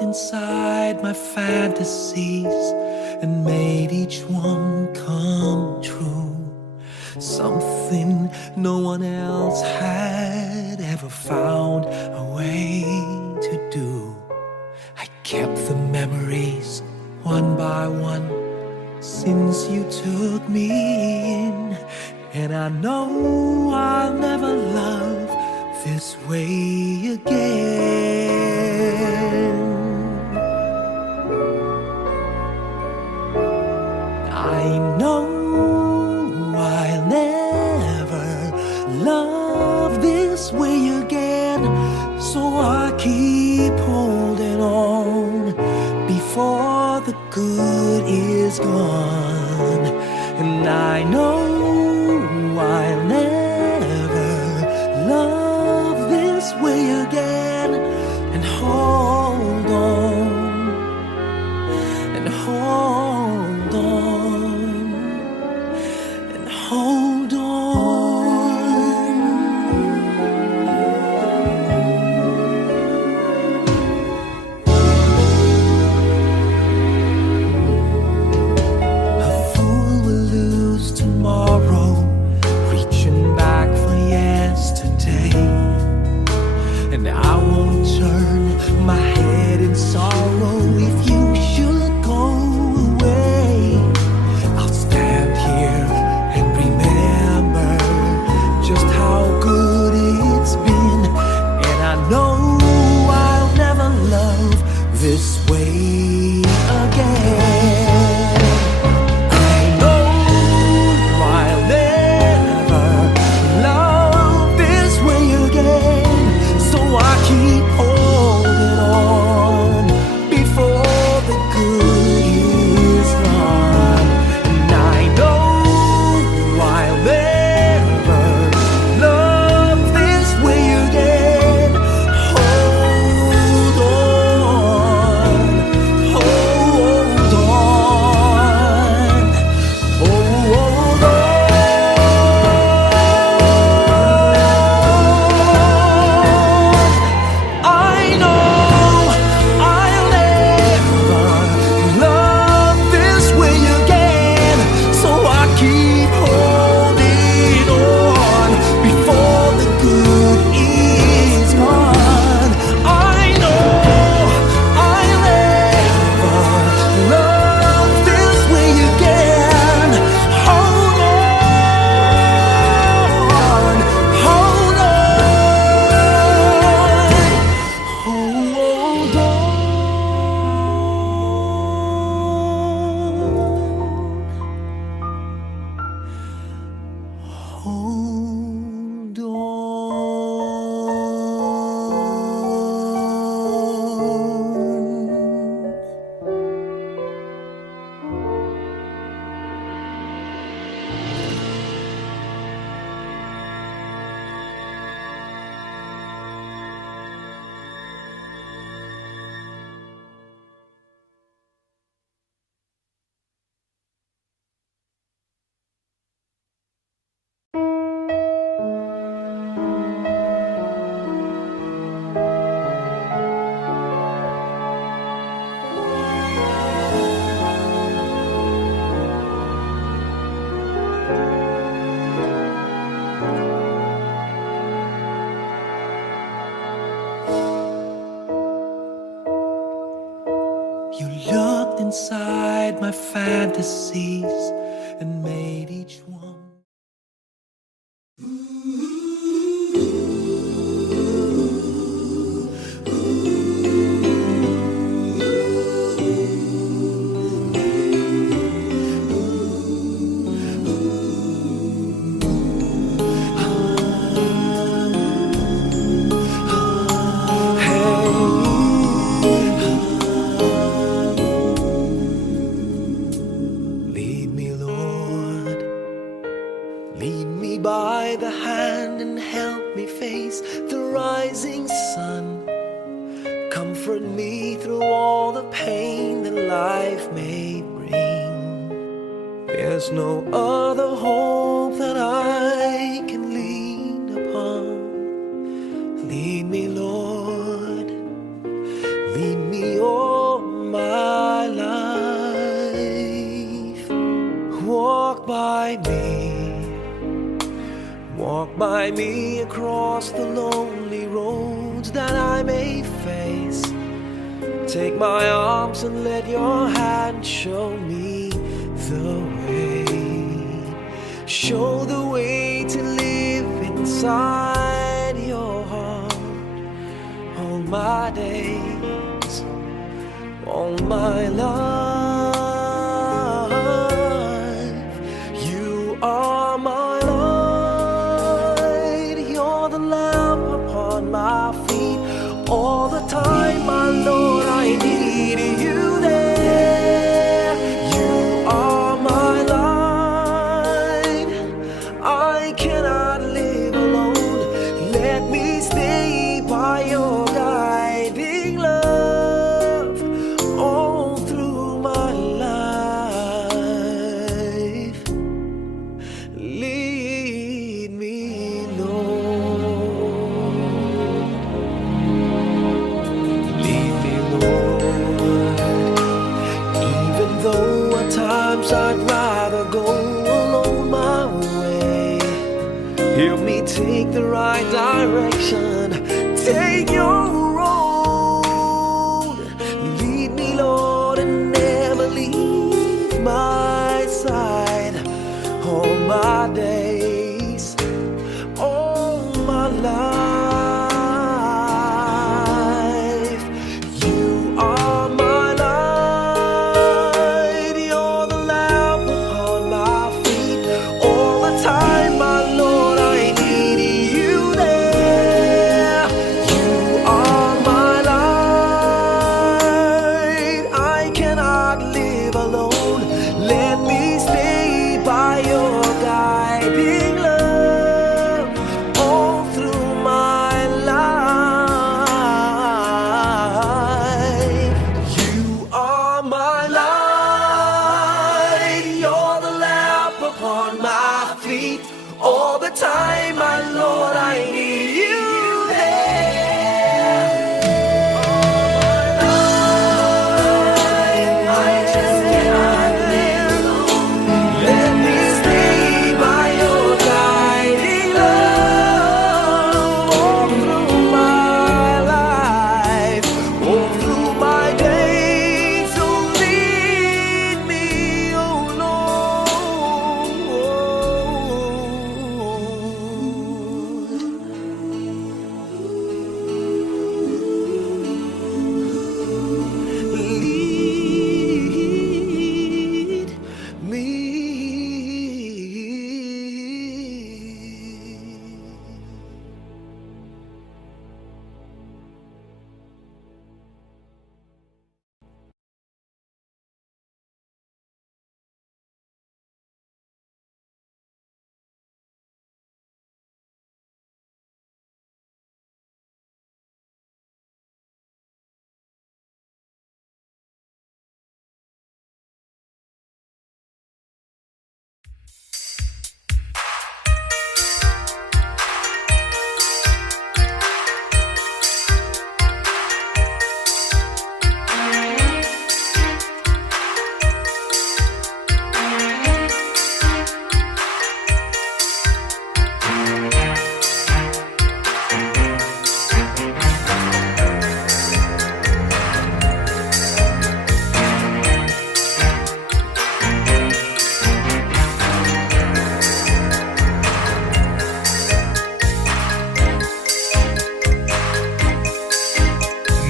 looked inside my fantasies and made each one come true. Something no one else had ever found a way to do. I kept the memories one by one since you took me in, and I know I'll never love this way again. I know I'll never love this way again, so I keep holding on before the good is gone. And I know I'll never love this way again, and hold on, and hold on, and hold on. A fool will lose tomorrow, reaching back for yesterday, and I won't turn my head in sorrow if you should go away. I'll stand here and remember just how good it's been, and I know I'll never love this way again. I know I'll never love this way again, so I keep holding on before the good is gone. And I know I'll never love this way again. Hold on, hold on, hold on. I know I'll never love this way again, so I keep holding on before the good is gone. I know I'll never love this way again. Hold on, hold on, hold on. Hold on. You looked inside my fantasies and made each one. Lead me, Lord, lead me by the hand and help me face the rising sun. Comfort me through all the pain that life may bring. There's no other hope that I can lean upon. Lead me, Lord, lead me, oh Guide me across the lonely roads that I may face. Take my arms and let your hand show me the way. Show the way to live inside your heart. All my days, all my life, you are my light. You're the lamp upon my feet. All the time, my Lord, I need you there. You are my light. I cannot live alone. Let me stay by your guiding love all through my life. Lead me, Lord. Lead me, Lord. Even though at times I'd rather go alone my way, help me take the right direction. Take your road. Lead me, Lord, and never leave my side. All my days, all my life, you are my light. You're the lamp upon my feet. All the time, my Lord, I need you there. You are my light. I cannot live alone. Let me stay by your guiding love all through my life. You are my light. You're the lamp upon my feet. All the time, my Lord, I need you there. I just cannot live alone. Let me stay by your guiding love all through my life, all through my days. So lead me, oh Lord. Lead me.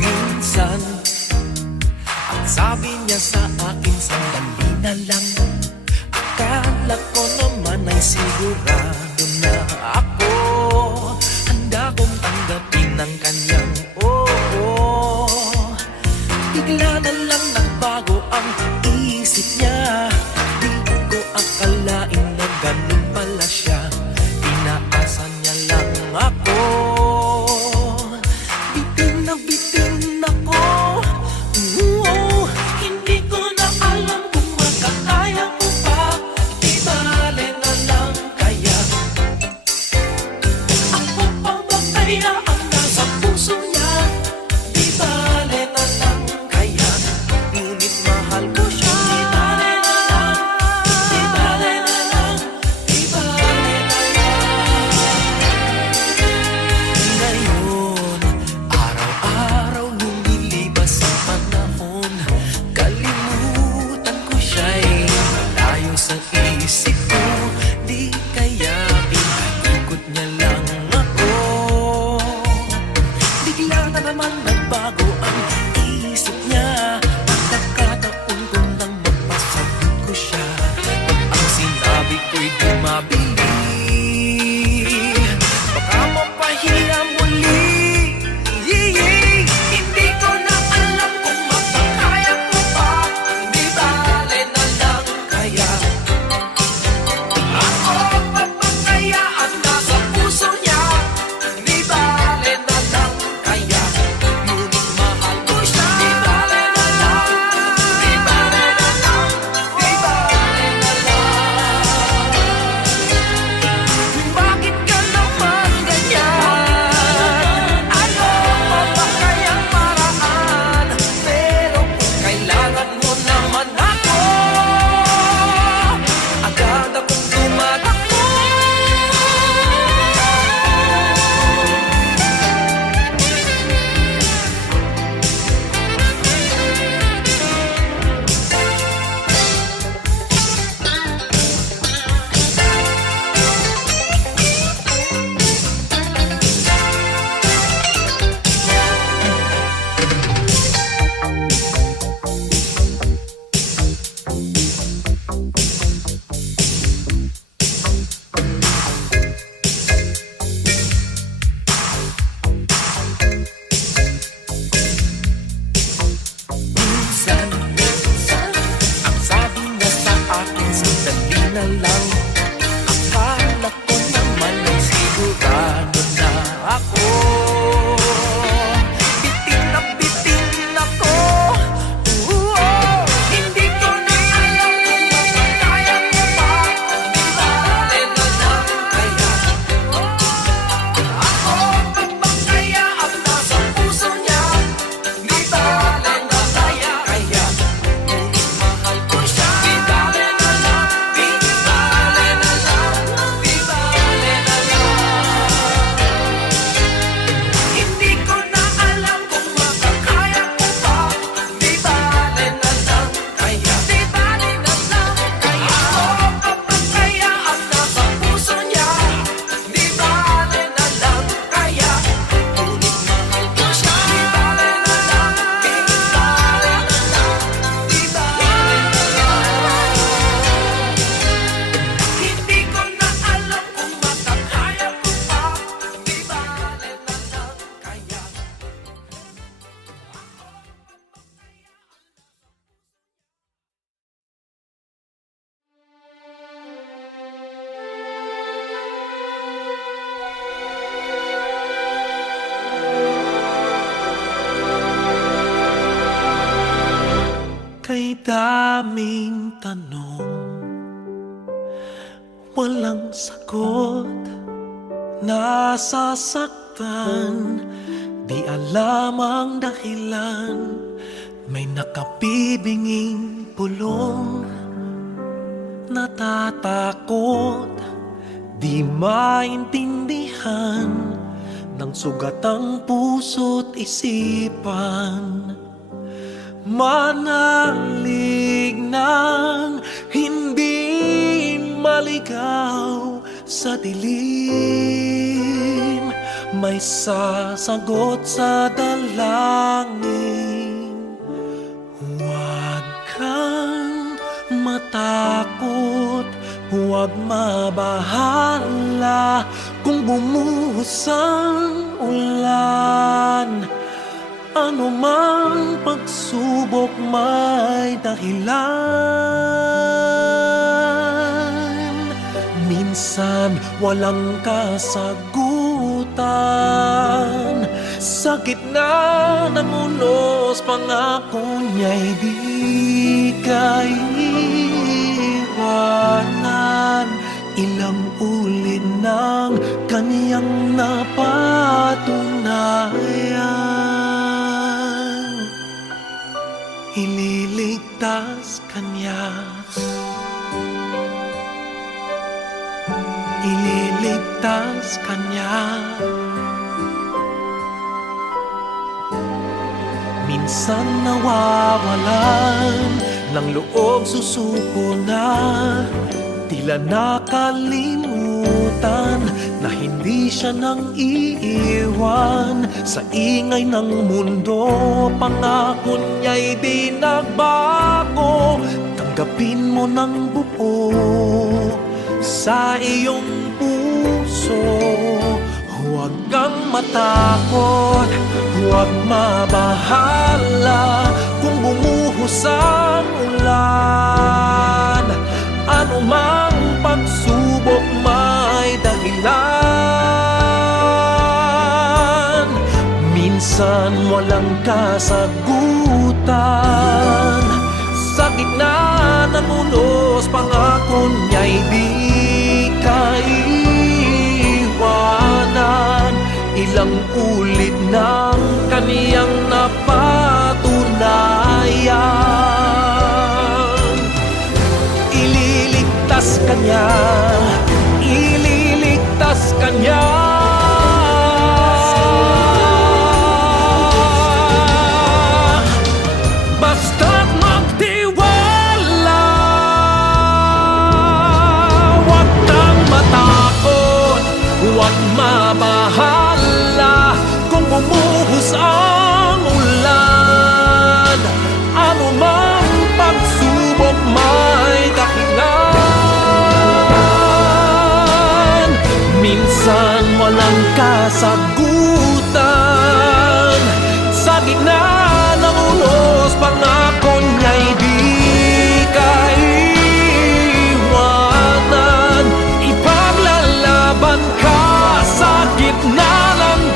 Minsan, ang sabi niya sa akin, sandali na lang. Akala ko naman ay sigurado na ako. Handa kong tanggapin ang kanyang oo. Bigla na lang nagbago ang isip niya. Di ko akalain na ganun pala siya. Pinaasa niya lang ako. Bitin ako. Hindi ko na alam kung makakaya ko pa. Di bale na lang kaya. Ako pa ba kaya ang nasa puso niya? Di bale na lang kaya. Ngunit mahal ko siya. Di bale na lang. Di bale na lang. Di bale na lang. ako. Bitin na bitin ako. Hindi ko na alam kung makakaya ko pa. Di bale na lang kaya ako pagpapayaan na sa puso niya. Di bale na kaya ngunit mahal ko siya. Di bale na lang, di bale na lang, di bale na lang. Hindi ko na alam kung makakaya ko pa. Di bale na lang kaya, di bale na lang kaya ako pagpapayaan na sa puso niya. Di bale na lang kaya ngunit mahal ko siya. Di bale na lang, di bale na lang, di bale na lang. Hindi ko na alam kung makakaya ko pa. Di bale na lang kaya. Kay daming tanong, walang sagot. Nasasaktan, di alam ang dahilan. May nakabibinging pulong, natatakot, di maintindihan ng sugat ang puso't isipan. Manalig ng hindi maligaw sa dilim. May sasagot sa dalangin. Huwag kang matakot, huwag mabahala kung bumuhos ang ulan. Ano mang pagsubok may dahilan. Minsan walang kasagutan. Sa gitna ng unos, pangako niya'y di kaiwanan. Ilang ulit ng kaniyang napatunayan. Ililigtas kanya, ililigtas kanya. Minsan nawawalan ng loob, susuko na. Tila nakalimutan na hindi siya nang iiwan. Sa ingay ng mundo, pangako niya'y di nagbago. Tanggapin mo ng buo sa iyong puso. Huwag kang matakot, huwag mabahala kung bumuhos ang ulan. Ano mang pagsubok may dahilan. Minsan walang kasagutan. Sa gitna ng unos, pangako niya'y di kaiwanan. Ilang ulit ng kaniyang napatunayan. Ililigtas kanya, ililigtas kanya. Basta't magtiwala, huwag kang matakot, huwag mabahala kung bumuhos ang ulan. Ano mang pagsubok may dahilan. Minsan walang kasagutan. Sa gitna ng unos, pangako niya'y di kaiwanan. Ipaglalaban ka sa gitna ng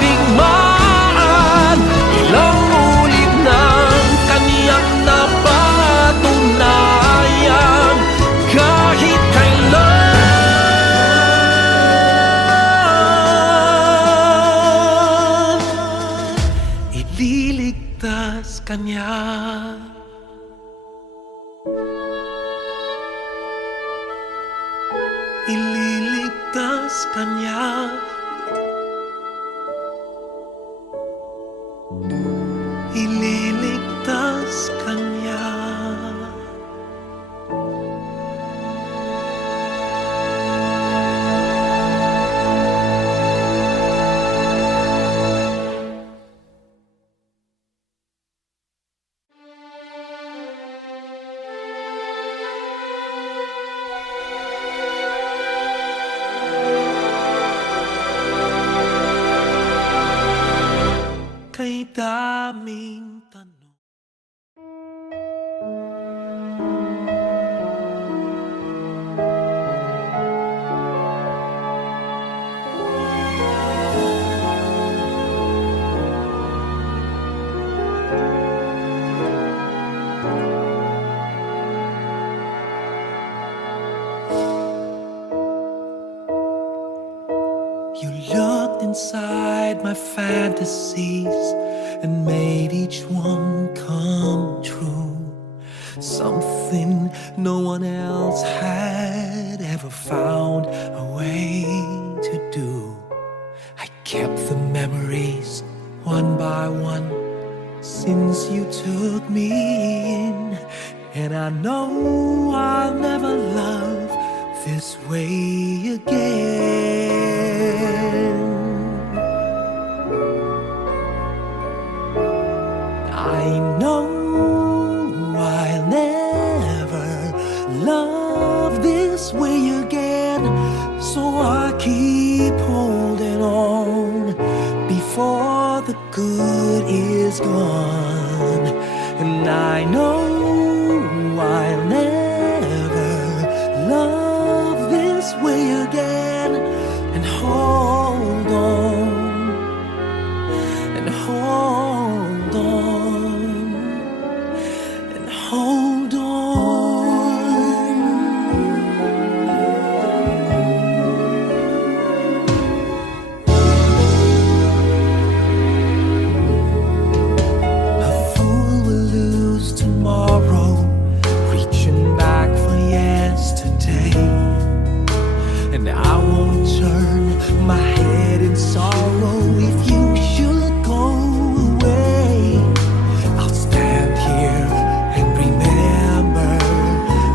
ililigtas kanya. Kay daming tanong. You looked inside my fantasies and made each one come true. Something no one else had ever found a way to do. I kept the memories one by one since you took me in, and I know I'll never love this way again. I know I'll never love this way again, so I keep holding on before the good is gone. And I know I'll never love this way again, and hold on, and hold on, and hold on. A fool will lose tomorrow, reaching back for yesterday. And I won't turn my head in sorrow if you should go away. I'll stand here and remember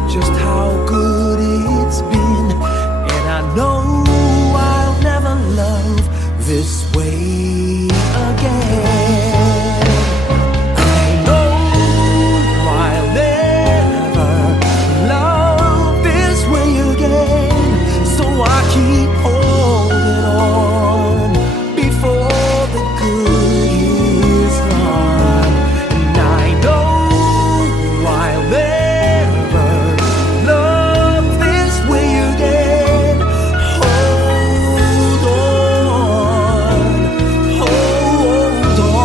just how good it's been, and I know I'll never love this way again. I know I'll never love this way again, so I keep holding on before the good is gone. And I know I'll never love this way again. Hold on, hold on.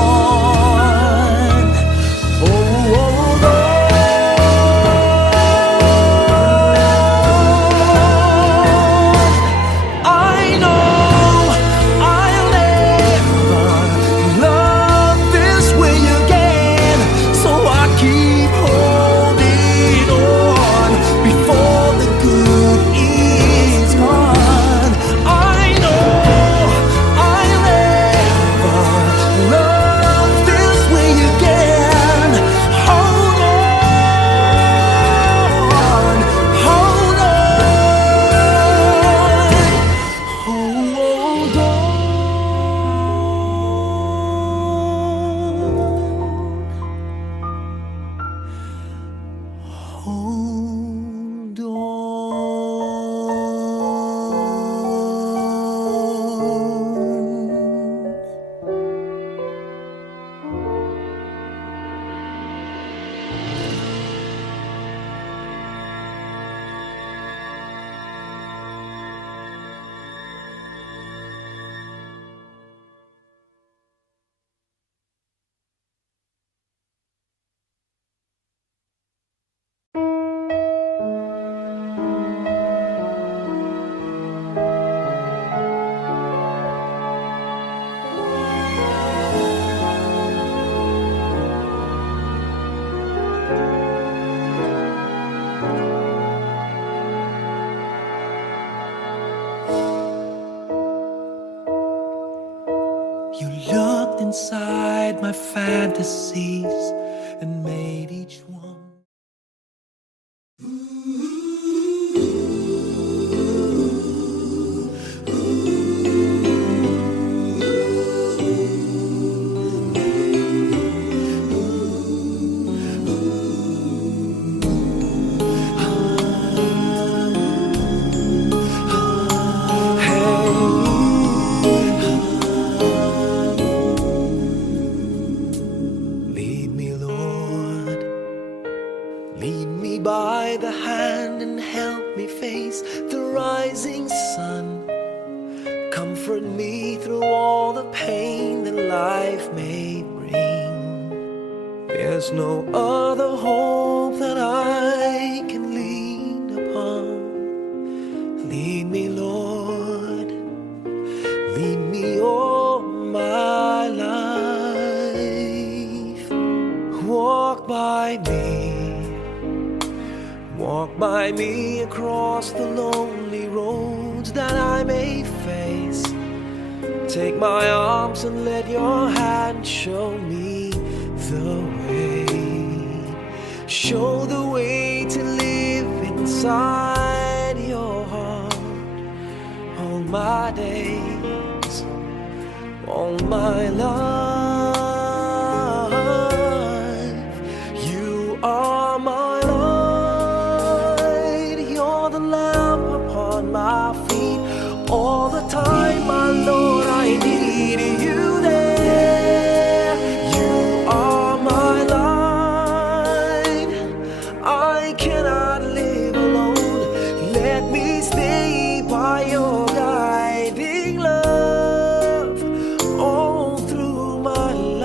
You looked inside my fantasies and made each one. Lead me, Lord, lead me by the hand and help me face the rising sun. Comfort me through all the pain that life may bring. There's no other hope that I can lean upon. Lead me, Lord, lead me all my life. Walk by me across the lonely roads that I may face. Take my arms and let your hand show me the way. Show the way to live inside your heart all my days, all my life. You are my light, you're the lamp upon my feet. All the time, my Lord, I need you there. You are my light, I cannot live alone. Let me stay by your guiding love all through my life.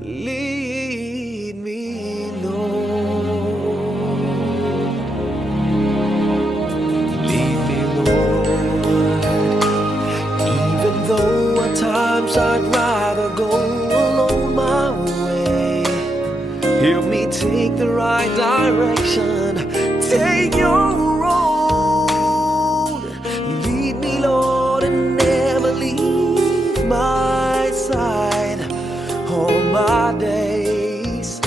Lead me, Lord. Lead me, Lord. Even though at times I'd rather go alone my way, help me take the right direction. Take your road. Lead me, Lord, and never leave my side. All my days,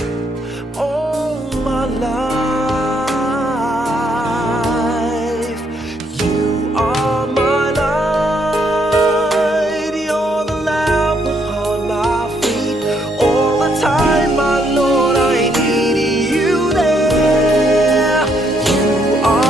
all my life. You are my light, you're the lamp upon my feet. All the time, my Lord, I need you there. You are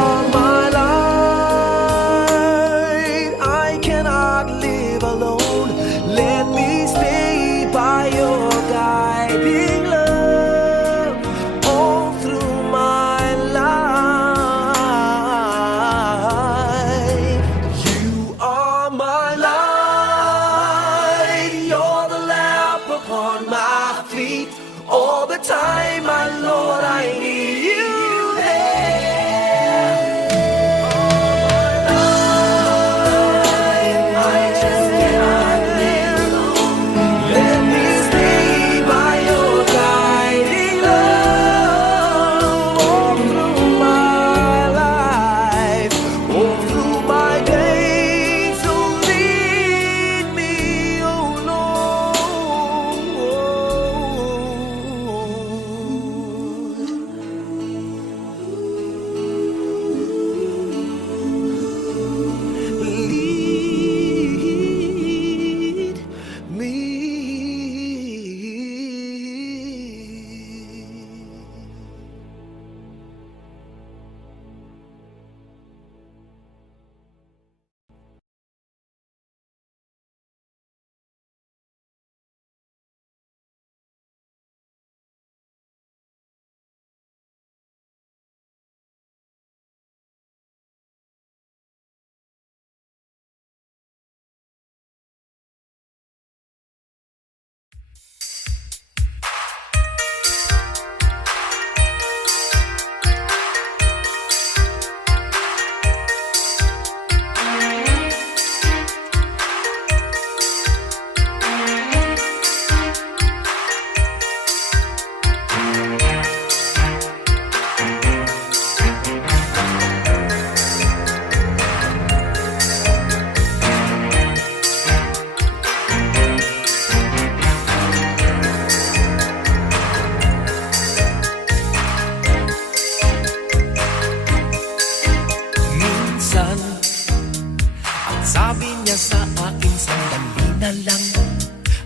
Sabi niya sa akin, sandali na lang.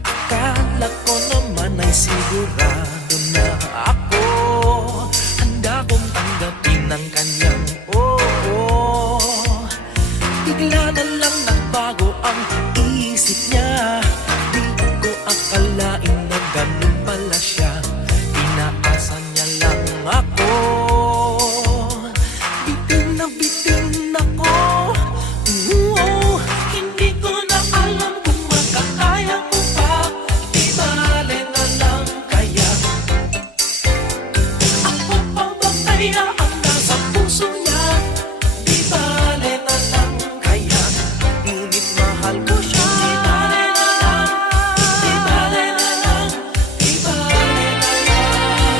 Akala ko naman ay sigurado na ako. Handa kong tanggapin ang kanyang oo. Bigla na lang nagbago ang isip niya. Di ko akalain na ganun pala siya. Inaasa niya lang ako. Bitin ako. Hindi ko na alam kung makakaya ko pa. Di bale na lang kaya. Ako pa ba kaya ang nasa puso niya? Di bale na lang kaya. Ngunit mahal ko siya. Di bale na lang. Di bale na lang. Di bale na lang.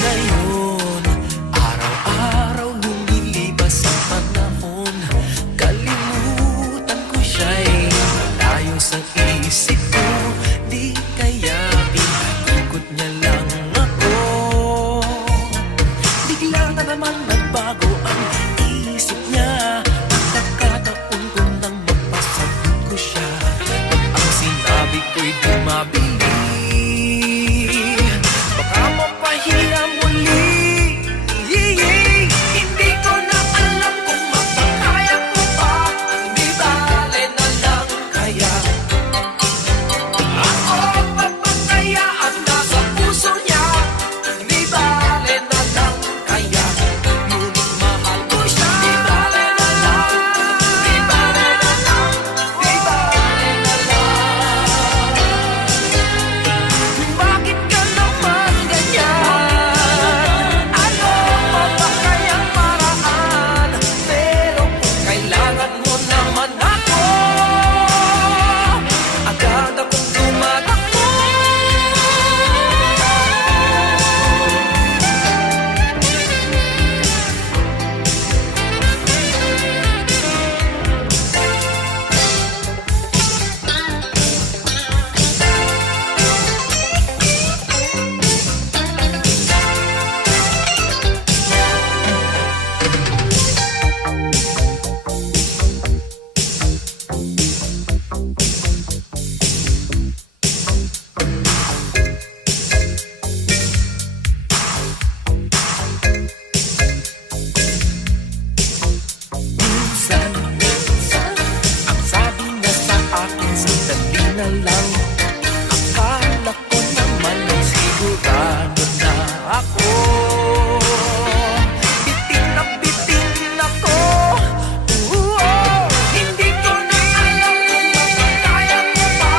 Ngayon, araw-araw lumilibas ang panahon. Kalimutan ko siya'y malayo sa isip ko. Di kaya pinagkukot niya lang ako. Bigla na naman nagbago ang isip niya. Pagkakataon ko nang mapasagot ko siya. Pag ang sinabi ko'y di mabili, baka mapahiya muli. Hindi ko na alam kung makakaya ko pa. Di bale na lang kaya. Ako pa ba kaya ang nasa puso niya? Di bale na lang kaya. Ngunit mahal ko siya. Di bale na lang. Di bale na lang. Di bale na lang. Bakit ka naman ganyan? Ano pa ba kayang paraan? Pero kung kailangan mo naman ako, agad akong tumatakbo. Minsan, ang sabi niya sa akin, sandali na lang. Akala ko naman ay sigurado na ako. Bitin ako. Hindi ko na alam kung makakaya mo pa.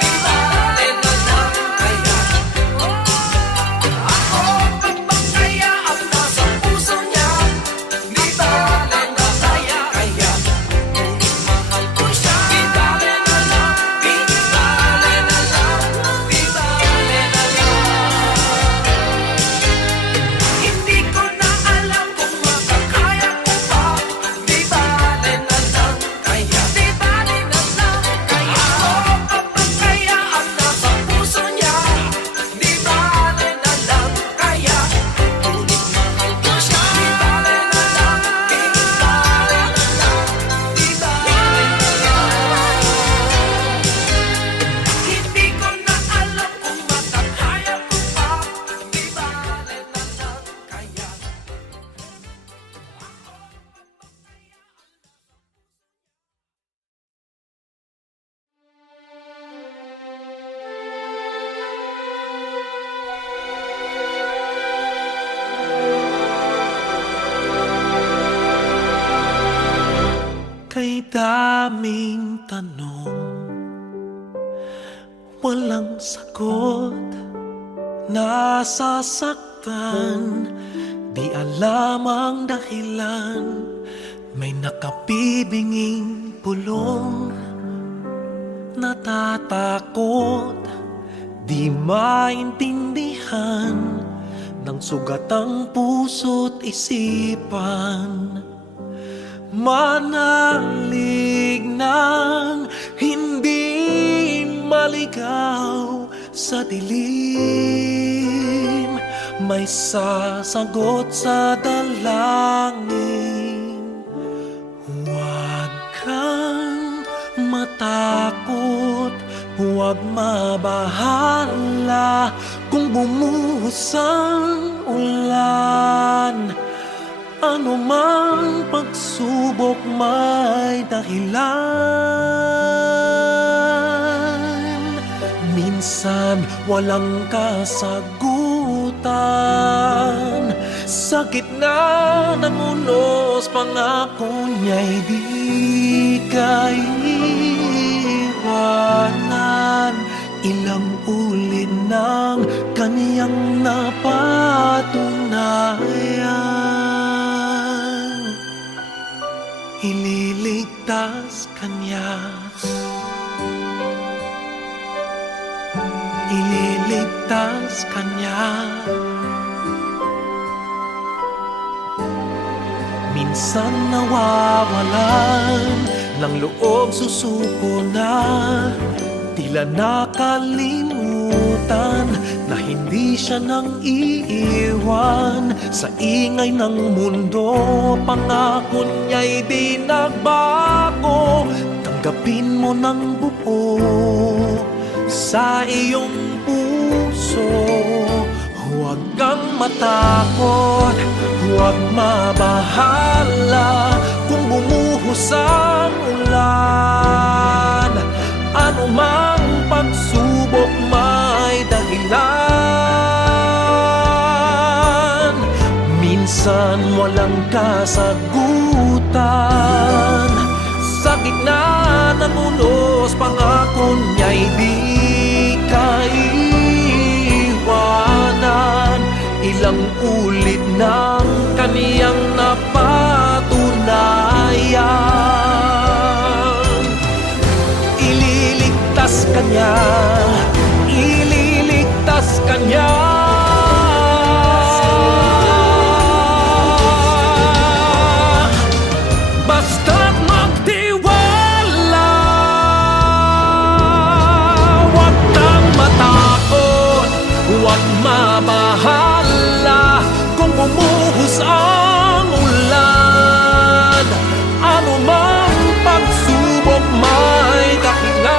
Di bale na lang kaya. Ako pa ba kaya ang nasa puso niya? Di bale na kaya. Ngunit mahal ko siya. Di bale na lang. Di bale na lang. Di bale na lang. Hindi ko na alam kung makakaya ko pa. Di bale na lang kaya. Di bale na lang kaya. Ako pa ba kaya ang nasa puso niya? Di bale na lang kaya. Ngunit mahal ko siya. Di bale na lang. Di bale na lang. Di bale na lang. Hindi ko na alam kung makakaya ko pa. Di bale na lang kaya. Kay daming tanong, walang sagot. Nasasaktan, di alam ang dahilan. May nakabibinging pulong, natatakot, di maintindihan ng sugat ang puso't isipan. Manalig ng hindi maligaw sa dilim. May sasagot sa dalangin. Wow. matakot, huwag mabahala kung bumuhos ang ulan. Ano mang pagsubok may dahilan. Minsan walang kasagutan, sa gitna ng unos pangako niya'y di kaiwanan. Ilang ulit ng kaniyang napatunayan, ililigtas kanya, ililigtas kanya. Minsan nawawalan ng loob, susuko na, tila nakalimutan na hindi siya nang iiwan. Sa ingay ng mundo, pangako niya'y di nagbago. Tanggapin mo ng buo sa iyong puso. Huwag kang matakot, huwag mabahala kung bumuhos ang ulan. Ano mang pagsubok may dahilan. Minsan walang kasagutan, sa gitna ng unos pangako niya'y di kaiwanan. Ilang ulit ng kaniyang napatunayan, ililigtas kanya, ililigtas kanya. Basta't magtiwala, huwag kang matakot, huwag mabahala kung bumuhos ang ulan. Ano mang pagsubok may dahilan.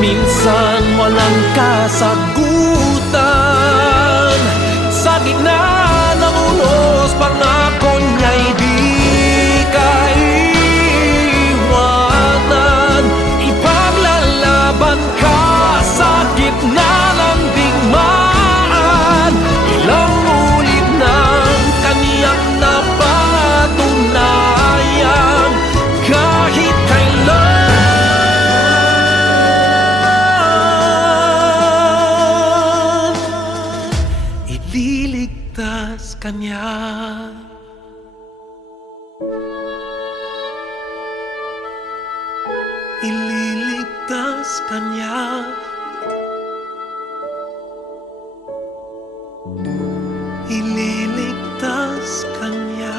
Minsan walang kasagutan, sa gitna ng unos pangako niya'y di kaiwanan. Ipaglalaban ka sa gitna ng digmaan. Ilang ulit ng kaniyang napatunayan, kahit kailan, ililigtas kanya. Ililigtas kanya, ililigtas kanya.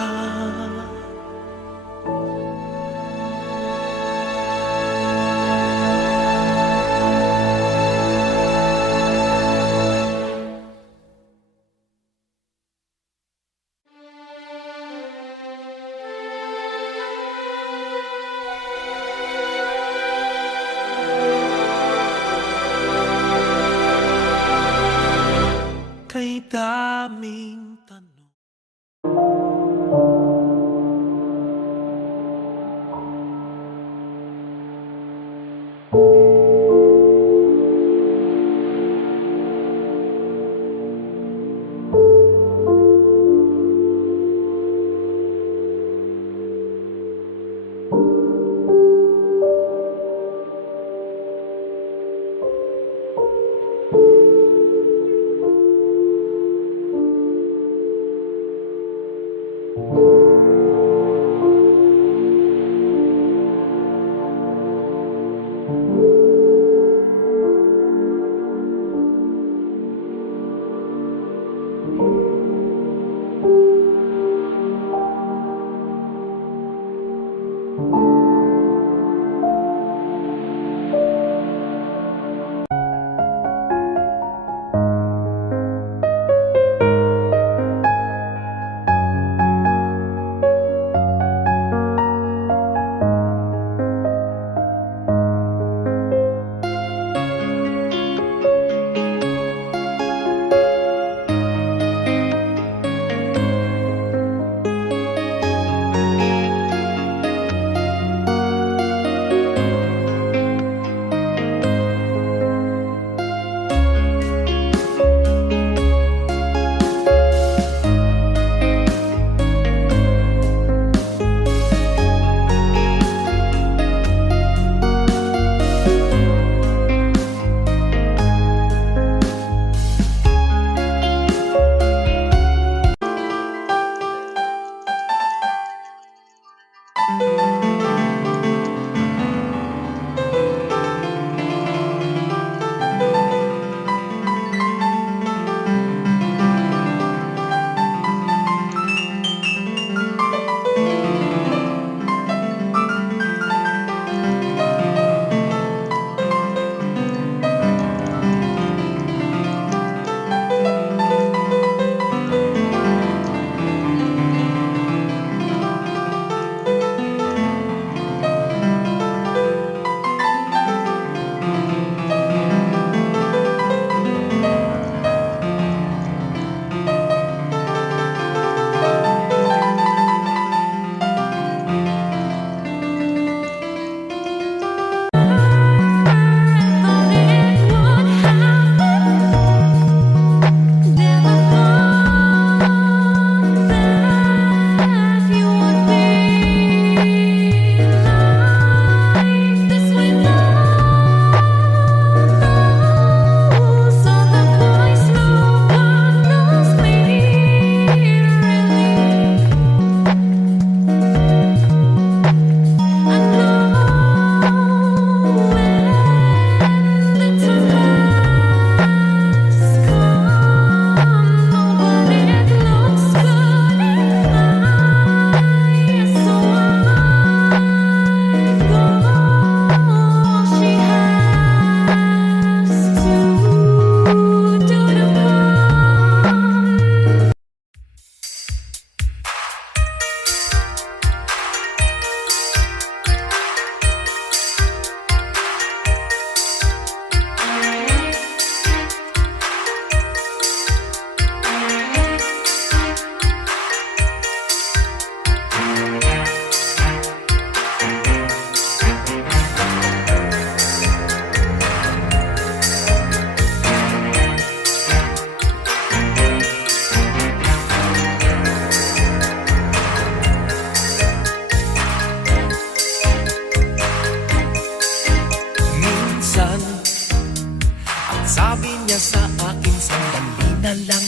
Sabi niya sa akin, sandali na lang.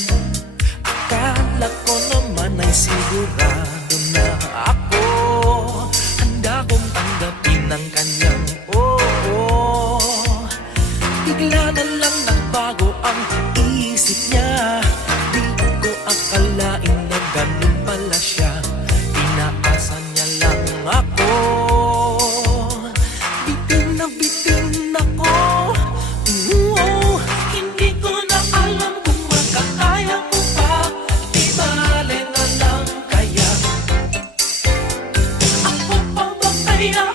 Akala ko naman ay sigurado na ako. Handa kong tanggapin ang kanyang oo. Bigla na lang nagbago ang isip niya. Di ko akalain na ganun pala siya. Inaasa niya lang ako. Bitin na bitin ako. Hindi ko na alam kung makakaya ko pa. Di bale na lang kaya. Ako pa ba kaya